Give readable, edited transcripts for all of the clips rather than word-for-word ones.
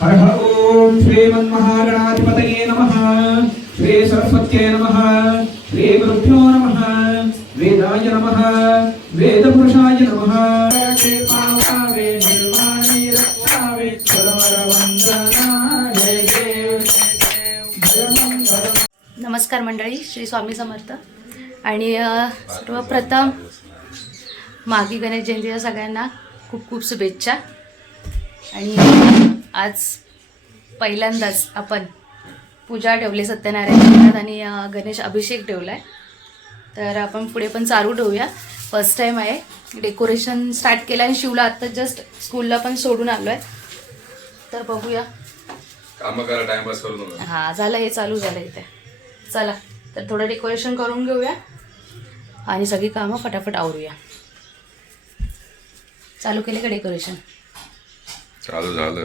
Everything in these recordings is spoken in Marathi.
हर हर ओम श्रीमन्महागणाधिपतये नमः। श्री सरस्वत्यै नमः। श्री गुरुभ्यो नमः। वेदाय नमः। वेदपुरुषाय नमः। नमस्कार मंडळी, श्री स्वामी समर्थ। आणि सर्वप्रथम माघी गणेश जयंतीच्या सगळ्यांना खूप खूप शुभेच्छा। आणि आज पहिल्यांदाच आपण पूजा ठेवली सत्यनारायण आणि गणेश अभिषेक ठेवलाय, तर आपण पुढे पण चालू ठेवूया। फर्स्ट टाइम आहे, डेकोरेशन स्टार्ट केलं आणि शिवला आत्ता जस्ट स्कूलला पण सोडून आलोय, तर बघूया। काम करा, टाइमपास करू नका। हां, झालं, हे चालू झालं इथे। चला तर थोडं डेकोरेशन करून घेऊया आणि सगळी कामं फटाफट आवरूया। चालू केले का डेकोरेशन? चालू झालं।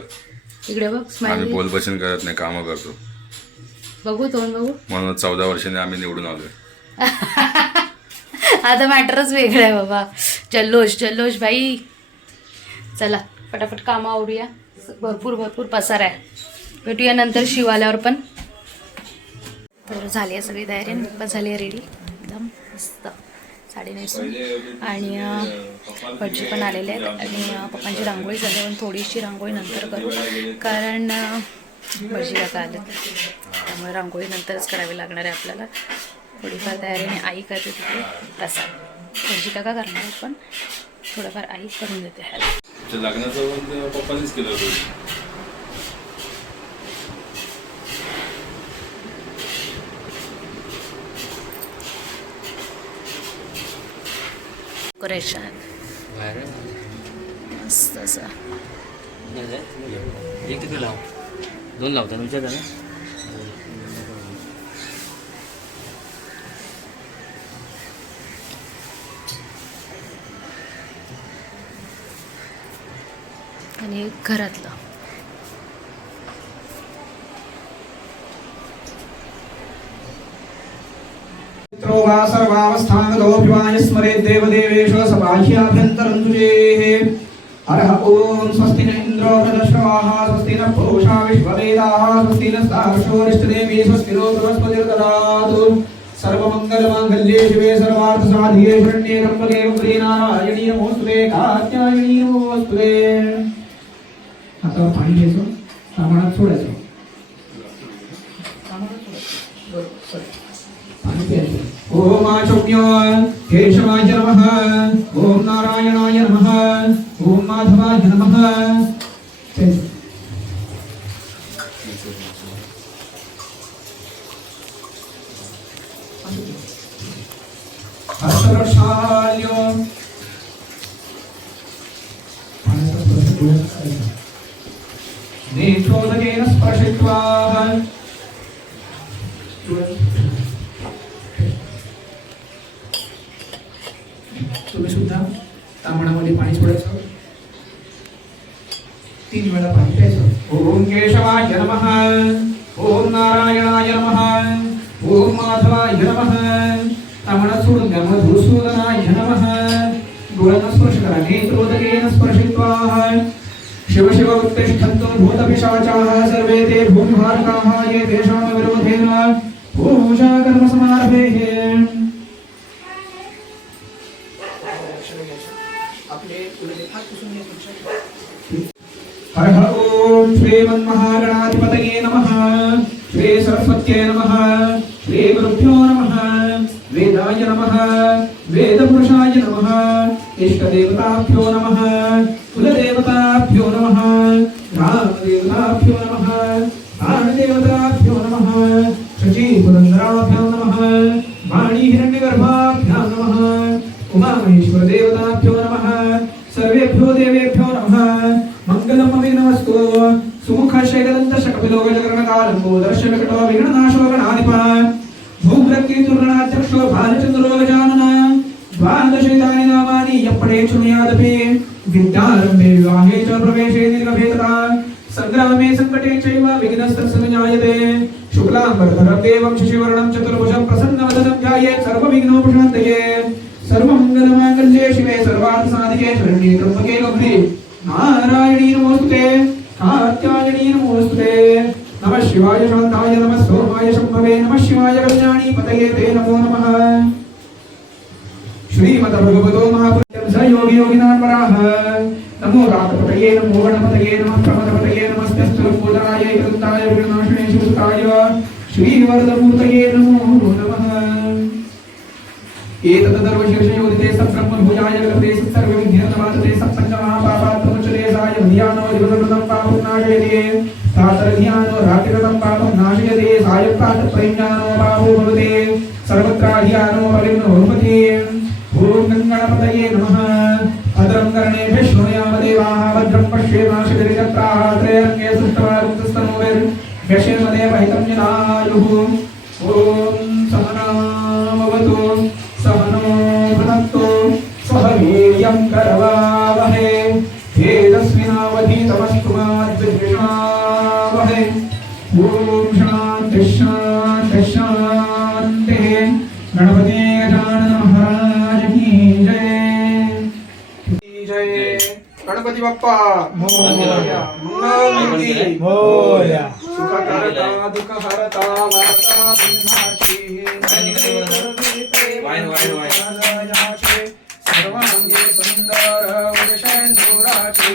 इकडे बघ, आम्ही स्माइली बोलबशन करत नाही, कामं करतो। बघू तोंड बघू। म्हणून 14 वर्षांनी आम्ही निवडून आलोय। आता मॅटरच वेगळं आहे बाबा। जल्लोष जल्लोष भाई। चला फटाफट कामं आवरूया, भरपूर भरपूर पसार आहे। भेटूया नंतर शिव आल्यावर पण। तर झाली आहे सगळी तयारी, पण झाली आहे रेडी, एकदम मस्त साडी नेसून। आणि भटजी पण आलेले आहेत आणि पप्पांची रांगोळी झाली, पण थोडीशी रांगोळी नंतर करू, कारण भटजी काका आले, त्यामुळे रांगोळी नंतरच करावी लागणार आहे आपल्याला। थोडीफार तयारी आणि आई करते तिकडे प्रसाद, भटजी काका करणार आहेत, पण थोडंफार आई करून देते ह्याला। लग्नाचं पप्पानीच केलं होतं। डेकोरेशन मस्त असं। एक तिकडे लाव, 2 लावता तुमच्या ना। आणि घरातलं सर्वावस्थांगतोऽभिमाय स्मरेत् देवदेवेश सबाह्याभ्यन्तरं तुजेः। हर ओम स्वस्ति न इंद्रो वृद्धश्रवाः स्वस्ति न पूषा विश्ववेदाः स्वस्ति नस्तार्क्ष्योऽरिष्टनेमिः स्वस्ति नो बृहस्पतिर्दधातु। सर्वमङ्गलमाङ्गल्ये शिवे सर्वार्थसाधिके शरण्ये त्र्यम्बके गौरी नारायणी नमोस्तुते कात्यायनी नमोस्तुते। हातावर पाणी घ्यायचं, सामानात सोडायचं, पाणी प्यायचं। ओम आचौक्य केशवाय नमः। ओम नारायणाय नमः। ओम माधवाय नमः। हर्षवर्षाल्यो नेत्रोदकेन स्पर्शित्वा तुम्ही सुद्धा तांबणामध्ये पाणी सोडायचं, 3 वेळा पाणी प्यायचं। ओम केशवाय नमः। ओम नारायणाय नमः। ओम माधवाय नमः। तांबणात सोडून द्या। मधुसूदनाय नमः। डोळ्यांना स्पर्श करा, नेत्रोदकेन स्पर्शित्वा शिव शिव उत्तिष्ठन्तु भूतपिशाचाः सर्वे ते भूमिभारकाः ये तेषां विरोधेन पूजा कर्म समारभेः। हर हर ओम श्रीमन्महागणाधिपतये नमः। श्री सरस्वत्यै नमः। श्री गुरुभ्यो नमः। वेदाय नमः। वेदपुरुषाय नमः। इष्टदेवताभ्यो नमः। कुलदेवताभ्यो नमः। ग्रामदेवताभ्यो नमः। प्राणदेवताभ्यो नमः। शचीपुरन्दराभ्यो नमः। वाणीहिरण्यगर्भाभ्यो नमः। उमामहेश्वरदेवताभ्यो नमः। सर्वेभ्यो देवेभ्यो नमः। मंगलम अभिनवस्तु सुमुखशैलदंत शकपिलोगजकर्णकालंबोदर्श विकटो विघ्ननाशो गणाधिपः भूम्रकीर्तुर्गणाध्यक्षो भालचन्द्रो गजानन द्वादशैतानि नामानि यप्पडेक्षुमयादपि विद्यारम्भे विवाहे च प्रवेशे निर्गभेदता संग्रामे संकटे चैव विघ्नस्तस्य विनायते शुक्लांबरधरं देवं शशिवर्णं चतुर्भुजं प्रसन्नवदनं ध्यायेत् सर्वविघ्नोपशान्तये। सर्वमङ्गलमाङ्गल्ये शिवे सर्वार्थसाधिके शरण्ये त्र्यम्बके गौरी नारायणी नमोस्तुते कात्यायनी नमोस्तुते नमः शिवाय शांताय नमः सोमाय शंभवे नमः शिवाय कल्याणी पतये ते नमो नमः श्रीमद भगवतो महापुरुषस्य योगी योगिनां वराह नमो रातपतये नमो गणपतये नमः प्रमदपतये नमस्तेस्तुभूताय कृताय विनाशिने सुताय श्रीवरदमूर्तये नमो नमः एतदर्वशीर्षयोदिते सब्रह्मभुजाय गते सर्वविघ्ननाशते सत्सङ्गमहापापात्मोच्यते साय ध्यानो दिवसकृतं पापं नाशयते सातर्ध्यानो रात्रिकृतं पापं नाशयते सायप्रातप्रज्ञानो पापो भवते सर्वत्राध्यानो परिणो भवति ॐ गङ्गणपतये नमः भद्रं कर्णेभिः शृणुयाम देवाः भद्रं पश्येमाशभिर्यत्राः त्रयङ्गे सुष्ठुवागुंसस्तनोभिर्यशेमदेव हितं जनायुः ॐ सहनावतु सहनो भुनक्तु सह वीर्यं करवावहै तेजस्विनावधीतमस्तु मा विद्विषावहै ॐ शान्तिः शान्तिः शान्तिः गणपति गजानन महाराज की जय गणपति बाप्पा मोरया मंगलमूर्ती मोरया सुखकर्ता दुःखहर्ता वार्ता विघ्नाची सर्वांगे सुंदर उदयशेंदुराचे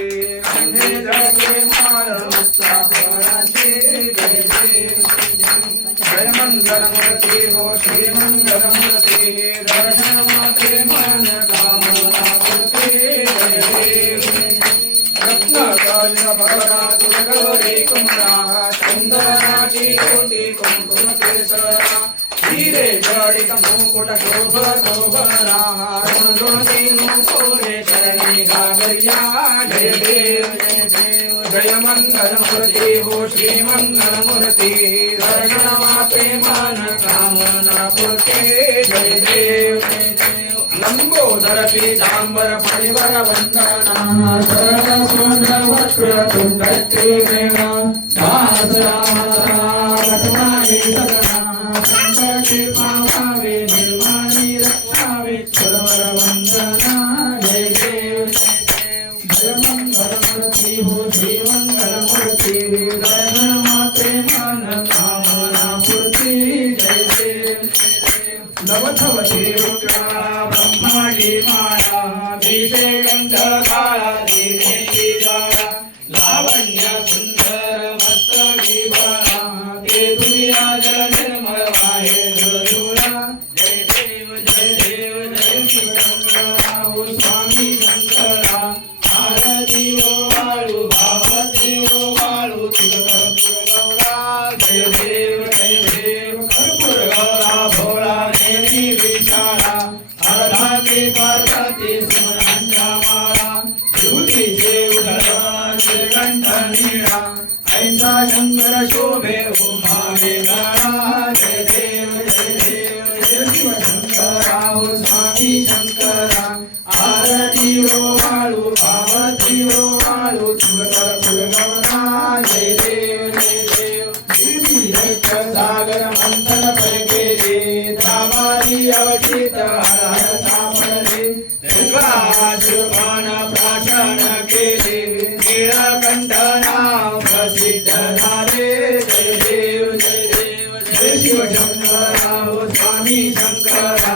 अंधे जगे माय मुक्तापराचे जय मंगलमूर्ती हो श्री मंगलमूर्ती दर्शन मात्रे मन कामना पूर्ती जय देव रत्नकाय भगवान तुझे कुमरा चंदनाची कोटी कुंकुम केसरा हिरे जडित मुकुट शोभरा जय देव जय मंगलमूर्ति हो श्री मंगलमूर्ति दर्शन मात्रे मन कामना पूर्ति जय देव लंबोदर पीतांबर परिवर वंदना सरल सुंदर वक्र तुंडत्री मेघा दास रामाय सदना संकटे पावावे निर्वाणी रक्षावे सरवर वंदना जय देव जय मंगलमूर्ति हो श्री मंगलमूर्ति दर्शन मात्रे मन कामना पूर्ति जय देव नवथवते रुद्रा ब्रह्माणी माया दीपे गंधकारा देवी जाया लावण्य सुंदर मस्तकी बाळा ते दुनिया जल निर्मळ वाहे धुळधुळा जय देव जय देव जय शंकरा हो स्वामी शंकरा आरती ओ वाळू भावती ओ वाळू तुझा गौरा जय देव कर्पूर गौरा भोळा देवी विशाला अर्धांगी पार्वती सुमनांच्या माळा युतीचे उदरा श्रीकंठ नीळा ऐसा शंकर शोभे उमा वेगाळा जय देव जय शिव शंकरा हो स्वामी शंकरा आरती ओ वाळू भावती ओ वाळू तुझा गौरा जय देव सागर मंथन पर केले तामारी अवचित हर सापडले शुभान प्राशन केले नीळकंठ नाव प्रसिद्ध झाले जय देव जय शिव शंकरा हो स्वामी शंकरा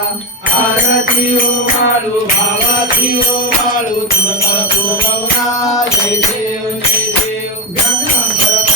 आरती ओ वाळू भावती ओ वाळू तुझा गौरा जय देव व्याघ्रांबर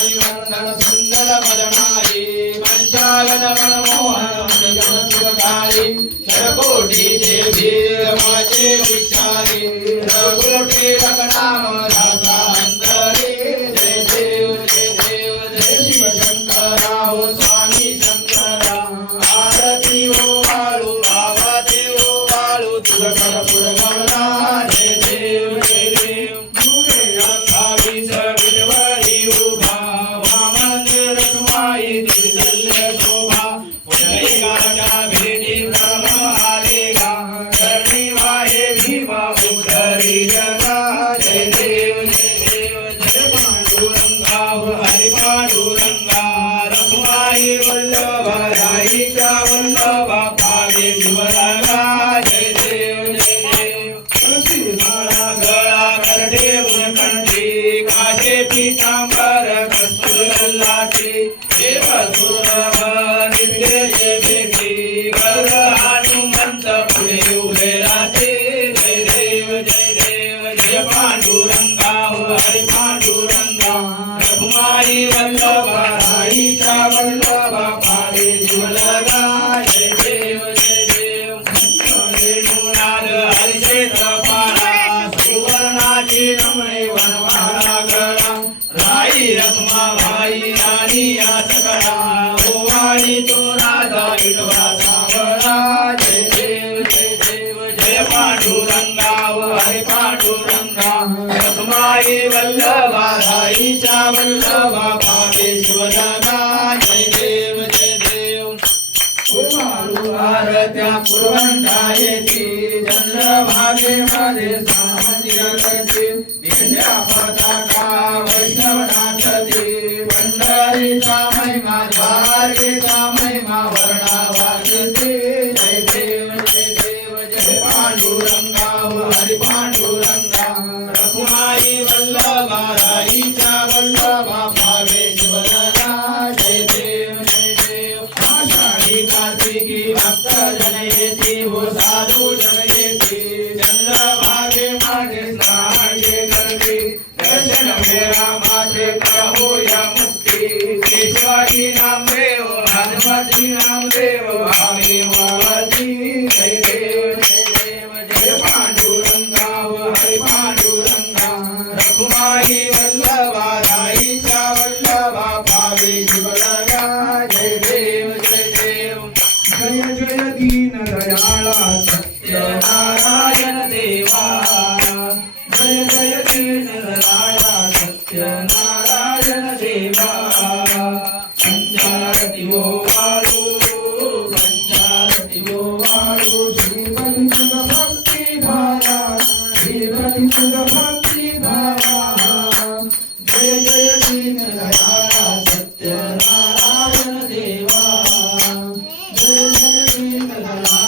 कस्तुरल्लासी देव सुरभ नित्य जे भेटी गर्ग हनुमंत पुढे उभे राहते जय देव जय पांडुरंगा हरी पांडुरंगा रखुमाई वल्लभा राईच्या वल्लभा पारे जीवलगा जय देव वेणुनाद हरिक्षेत्र पारा सुवर्णाची रमणे वनवाला गळा राई रखमा भाई राणी या सकळा ओवाळी तो राधा विठवा सावळा जय देव जय पांडुरंगा हरे पांडुरंगा रखमाई वल्लभा राईच्या वल्लभा पारे शिवलगा जय देव आरत्या पुरवंडा येते चंद्रभागे मध्ये सामंजस्य करते दिंड्या पताका वैष्णवनाथते पंढरीचा महिमा द्वारकेचा महिमा वर्णा वाजते जय देव जय पांडुरंगा हरी पांडुरंगा रखुमाई वल्लभा राईच्या वल्लभा पावे शिवलगा जय देव आषाढी कार्तिकी भक्त जन येती हो साधू जन येती चंद्रभागे मागे स्नान करते दर्शन मेरा माथे कहो या मुक्ती केशवाची नामदेव हनुमती नामदेव भावी मावती जय देव जय पांडुरंगा हरी पांडुरंगा रखुमाई वल्लभा राईच्या वल्लभा पावे शिवलगा जय देव जय जय दीन दयाळा सत्यनारायण देवा जय जय दीन दयाळा सत्यनारायण देवा पंचारती वो वाळू श्रीपती तुझ भक्ती धारा श्रीपती तुझ भक्ती धारा जय जय दीन दयाळा सत्यनारायण देवा जय जय दीन दयाळा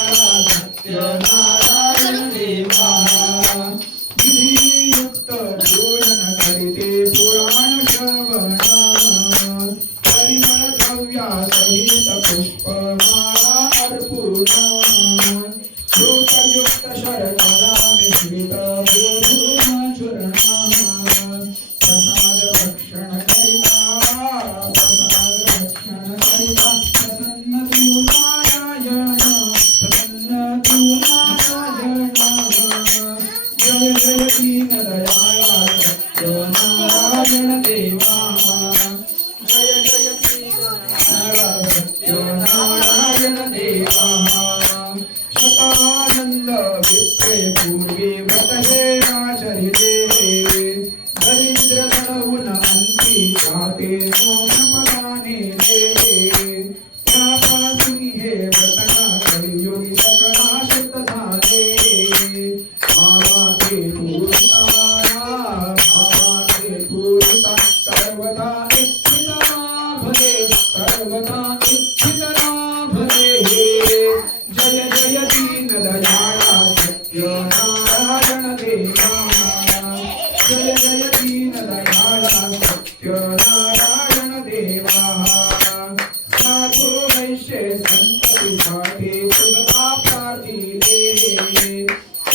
सत्यनारायण देवा युक्त पूर्ण करिते पुराण श्रवणा परिमळ द्रव्या सहित पुष्पमाला अर्पुणा युक्त शरणा मिश्रित बोधुना चूर्णा प्रसाद भक्षण करिता प्रसन्न तू नारायण जय जय दीन दयाळा सत्यनारायण देवा जय जय दीन दयाळा सत्यनारायण देवा शतानंद विप्रे पूर्वी व्रत हे आचरिते दरिद्र गणहुन अंती जाते मोक्षपदाने नेले त्यापासून हे व्रतना कलियुगी सकलाशित झाले बाबा ते पूर्ता सर्वदा इच्छित भले सर्वदा इच्छित भले जय जय दीन दयाळा सत्यनारायण देवा जय जय दीन दयाळा सत्यनारायण देवा साधू वैश्य संततीसाठी तुझा प्रार्थिले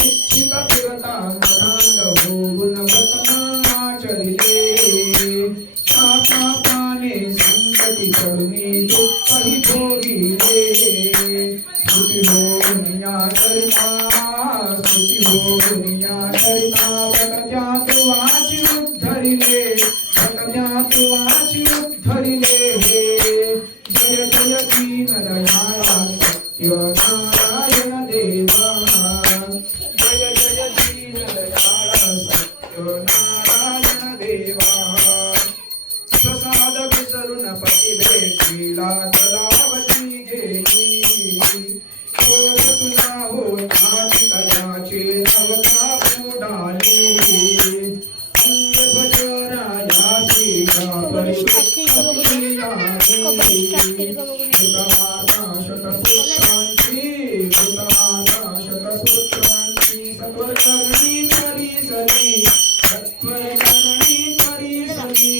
इच्छित फिरता मनांद होऊन व्रतनाचरिले पापाने संकटी पडुनी दुःखही भोगिले स्तुती होऊन या करिता भक्त्यात वाची उद्धरिले भक्त्यात वाची उद्धरिले जय जय दीन दयाळा सत्यनारायण देवा जय जय दीन दयाळा सत्यनारायण देवा प्रसाद विसरून पती भेटीला तलावती गेली शोक तुला होताची तयाची नवता पुडाली अंगभजरायासी का परिशुद्धी कृतमाता शतपुत्रांची सत्वचरणी परिसरी सत्वचरणी परिसरी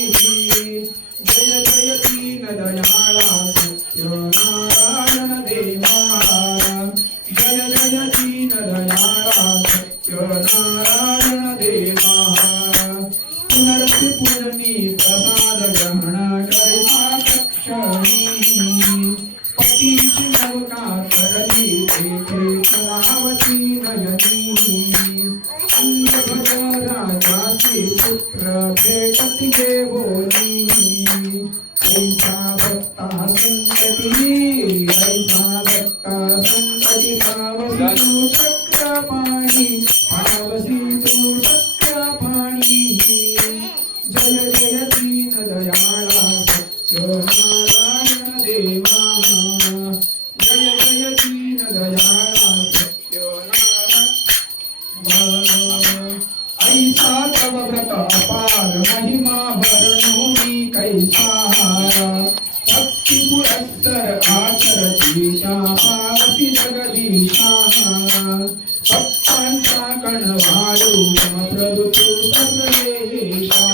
स्वाहा भक्ती पुरस्तर आचरती त्या पावती जगदीशा भक्तांचा कणवाळू प्रभू सर्वेशा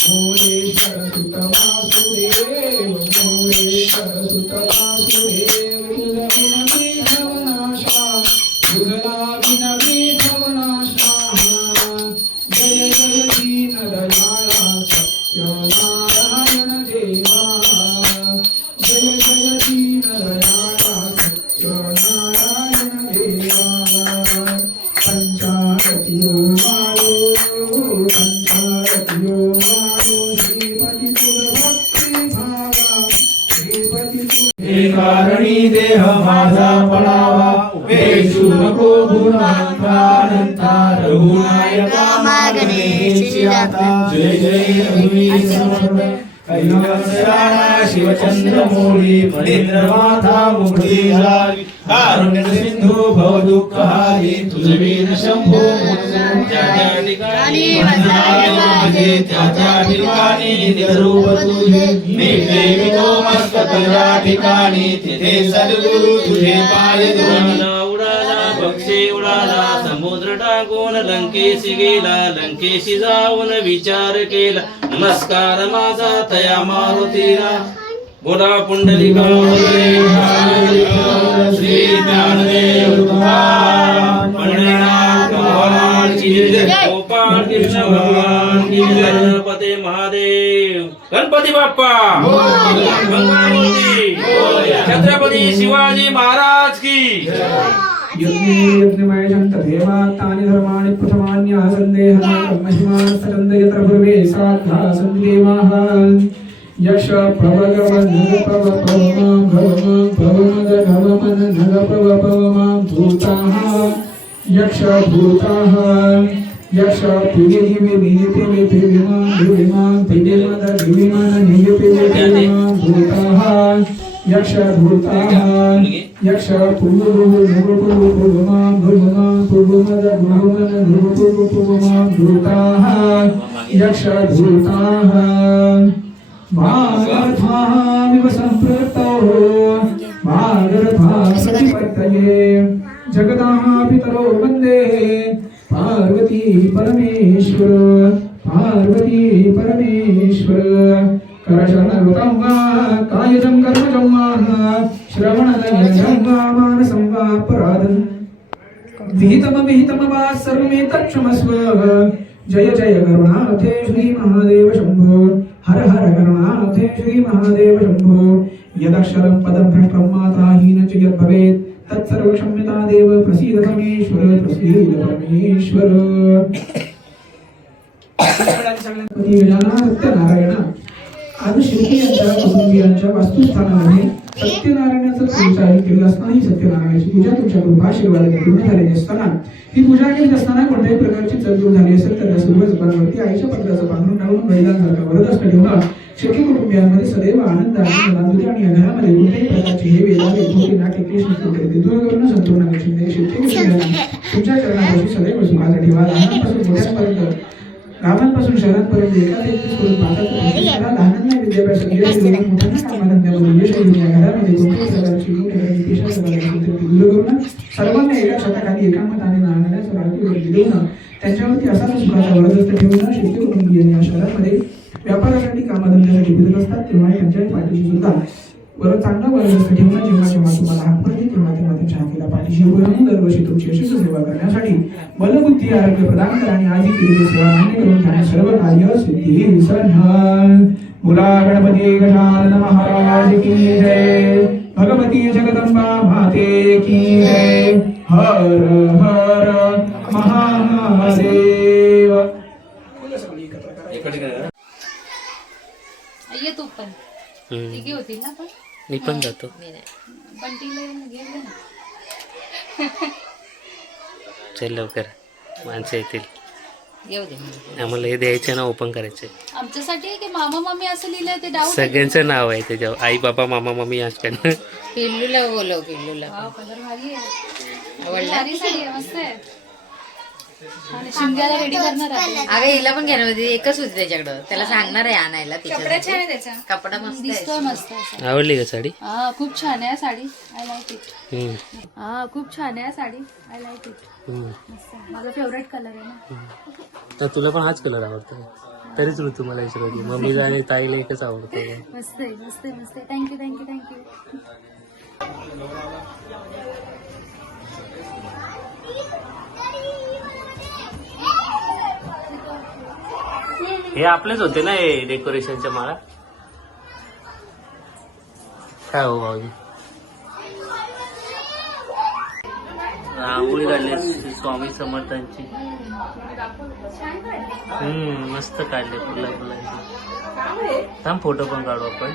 मोरेश्वर सुत वासुदेव मोरेश्वर सुत वासुदेव तुझ विनवी भवनाशा तुझला विनवी भवनाशा जय जय दीन दयाळा सत्यनारायण देवा जय जय दीन दयाळा सत्यनारायण देवा पंचारतियो वाळो पंचारतियो वाळो श्रीपती तुझ भक्ती भावा श्रीपती तुझ कारणी देह माझा पडावा उपේक्षु नको गुणांता रघुनायका मागणे आता जय जय रघुवीर समर्थ कैलासराणा शिवचंद्रमौळी फणींद्रमाथा मुक्ती झाली कारुण्य सिंधू भवदुःखहारी तुझ वीर शंभो ज्या ठिकाणी माझे त्या ठिकाणी निरूप तुझे मी प्रेमितो मस्तक या ठिकाणी तिथे सद्गुरु तुझे पाय धरून उडाला पक्षी उडाला समुद्र टाकून लंकेशी गेला लंकेशी जाऊन विचार केला नमस्कार माझा तया मारुतीला बोला पुंडलिका श्री ज्ञानदेव तुकाराम पंढरीनाथ भगवान की जय गोपाळ कृष्ण भगवान की जय गणपती महादेव गणपती बाप्पा मंगळमूर्ती छत्रपती शिवाजी महाराज की यज्ञमय शंतदेवा तानि धर्माणि प्रथमान्यः संदेहः ब्रह्महिमान् सकन्द यत्र पूर्वे साध्या सन्देवाः यक्ष प्रभगवन नगपव पवमां भवमां भवमद भवमन नगपव पवमां भूताः यक्ष भूताः यक्ष पिडिहिमि नियतिमि पिडिमां धिविमां पिडिमद धिविमन नियतिमि पिडिमां भूताः यक्ष भूताः यक्ष पूर्वमां भूमां पूर्वमद भूमन भूपूर्वमां भूताः यक्ष भूताः मागर्भामिव सम्पृक्तौ मागर्भाप्रतिपत्तये जगदाः पितरो वन्दे पार्वती परमेश्वर करशरणगतं वा कायजं कर्मजं वा श्रवणनयनं वा मानसं वा अपराधं विहितम वा सर्वमेतत्क्षमस्व जय जय करुणाब्धे श्री महादेव शंभो हर हर करुणाब्धे श्री महादेव शंभो यदक्षरं पदं भ्रष्टं मात्राहीन च यद्भवेत् तत्सर्व क्षम्यता देव प्रसीद परमेश्वर पती गजानन सत्यनारायण आज शिर्के यांच्या कुटुंबियांच्या वास्तुस्थानामध्ये सत्यनारायणाचं पूजाही केलं असताना ही सत्यनारायणाची पूजा तुमच्या कृपाशीर्वादाने पूर्ण झालेली असताना ही पूजा केली असताना कोणत्याही प्रकारची चलजूल झाली असेल तर त्या सर्व जबाबदारी आईच्या पत्राचं बांधून टाकून बैलांसारखा वरदहस्त ठेवणं शेतकरी कुटुंबियांमध्ये सदैव आनंद आणि आनंद आणि या घरामध्ये कोणत्याही प्रकारची हे वेदाले भोगी नाट्य कृष्ण कृती दूर करून संपूर्ण लक्ष्मी शेतकरी तुमच्या चरणापासून सदैव सुखाचा ठेवा लहानांपासून मोठ्यांपर्यंत गावांपासून शहरांपर्यंत एकापेक्षा करून पाहतात लहानांना विद्याभ्यास मोठ्यांना कामाधंद्यामध्ये यश येऊन या घरामध्ये कोणत्याही प्रकारची दूर करून सर्वांना एका छताखाली एकामताने आणण्याचं राजकीय देऊन त्यांच्यावरती असाच सुखाचा वरदहस्त ठेवून शेतकरी कुटुंबीयांनी या शहरामध्ये व्यापारासाठी कामाधंद्यासाठी फिरत असतात तेव्हा त्यांच्या पाठीशी सुद्धा चांगला वरदहस्त ठेवून जेव्हा तुम्हाला हात पडते तेव्हा त्यांच्या हातीला पाठीशी उभं राहून दरवर्षी तुमची यशस्वी सेवा करण्यासाठी बलबुद्धी आरोग्य प्रदान करा आणि आधी केलेली सेवा मान्य करून त्यांना सर्व कार्य सिद्धी बोला गणपती गजानन महाराज की जय भगवती जगदंबा माते की जय हर हर महादेव ये तू पण तिघी होतील ना पण मी पण जातो बंटीला गेले ना चल लवकर माणसं येतील येऊ दे आम्हाला हे द्यायचं ना ओपन करायचे आमच्यासाठी की मामा मामी असं लिहिलंय ते डाऊट सगळ्यांचं नाव आहे त्याच्यावर आई बाबा मामा मम्मी असतात पिल्लूला बोलव पिल्लूला कलर भारी आहे आवडला साडी मस्त आहे शिमग्याला रेडी करणार आहे. अगं हिला पण घेणार होती, एकच होती त्याच्याकडं, त्याला सांगणार आहे आणायला तिच्यासाठी. कपडा मस्त दिसतोय आहे. मस्त असा. आवडली का साडी? हा खूप छान आहे साडी. I like it. हम्म, हा खूप छान आहे साडी. I like it. हम्म. मस्त आहे. माझा फेवरेट कलर आहे ना. तर तुला पण हाच कलर आवडतो का? तरीच ऋतू मला विचारत होती. मम्मीला आणि ताईला एकच आवडतो. मस्त आहे मस्त आहे मस्त आहे. Thank you thank you thank you. हे आपलेच होते ना हे डेकोरेशनच्या माळा. काय हो भाऊजी, रांगोळी काढली स्वामी समर्थांची. मस्त काढले फुला फुलांची. थांब फोटो पण काढू आपण.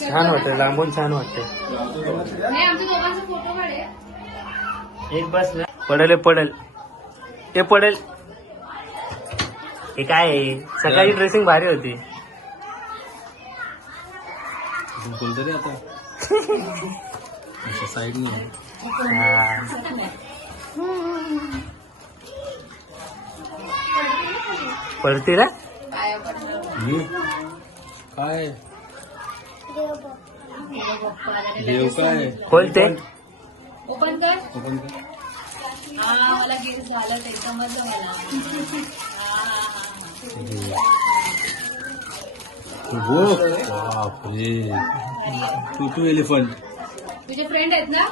छान वाटतं, लांबून छान वाटतं. एक बस ना, पडेल पडेल ते पडेल. हे काय आहे, सकाळी ड्रेसिंग भारी होती. बोलतो रे आता साईड पडते ना. काय देव काय खोलते. ओपन कर. ओपन कर. हा मला गिफ्ट झालं ते समजलं मला. बापरे टू एलिफंट. तुझे फ्रेंड आहेत ना.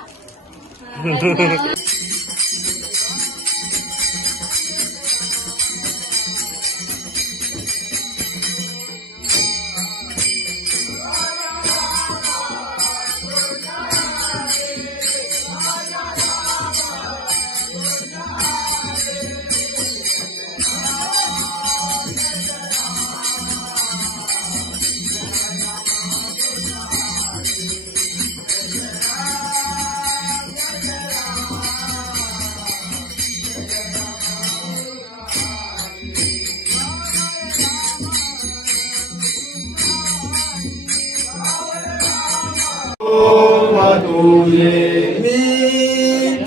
मी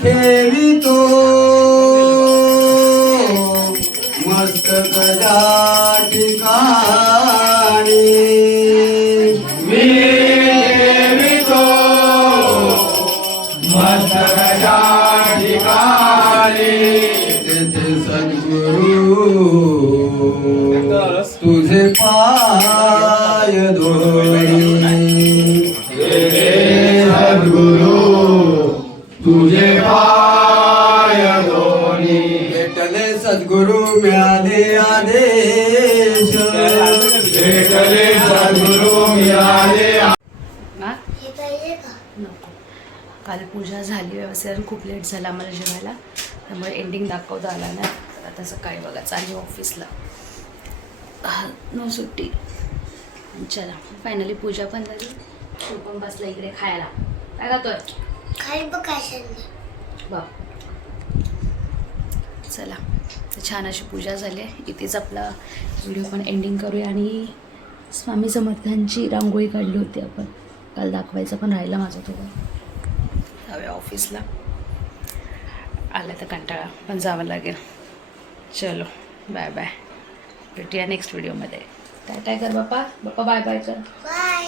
ठेवितो मस्तकच्या ठिकाणी. मी ठेवितो मस्तकच्या ठिकाणी. तेथे सद्गुरु तुझे पाय धोई. सद्गुरु तुझे पाय धोनी. भेटले सद्गुरु मिळाले आदेश. भेटले सद्गुरु मिळाले. नको. काल पूजा झाली व्यवस्थित आणि खूप लेट झाला आम्हाला जेवायला, त्यामुळे एंडिंग दाखवता आला नाही. तर आता सकाळी बघा चालली ऑफिसला. नो सुट्टी. चला फायनली पूजा पण झाली. तू पण बसला इकडे खायला. काय खातोय? बाप. चला तर छान अशी पूजा झाली आहे. इथेच आपला व्हिडिओ पण एंडिंग करूया. आणि स्वामी समर्थांची रांगोळी काढली होती आपण, काल दाखवायचं पण राहिलं माझं थोडं. जाऊया ऑफिसला. आला तर कंटाळा पण जावं लागेल. चलो बाय बाय. भेटूया नेक्स्ट व्हिडिओमध्ये. काय काय कर बाप्पा. बाप्पा बाय बाय कर. बाय.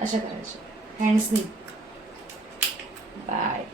अशा करायचं हँड्सनी. बाय.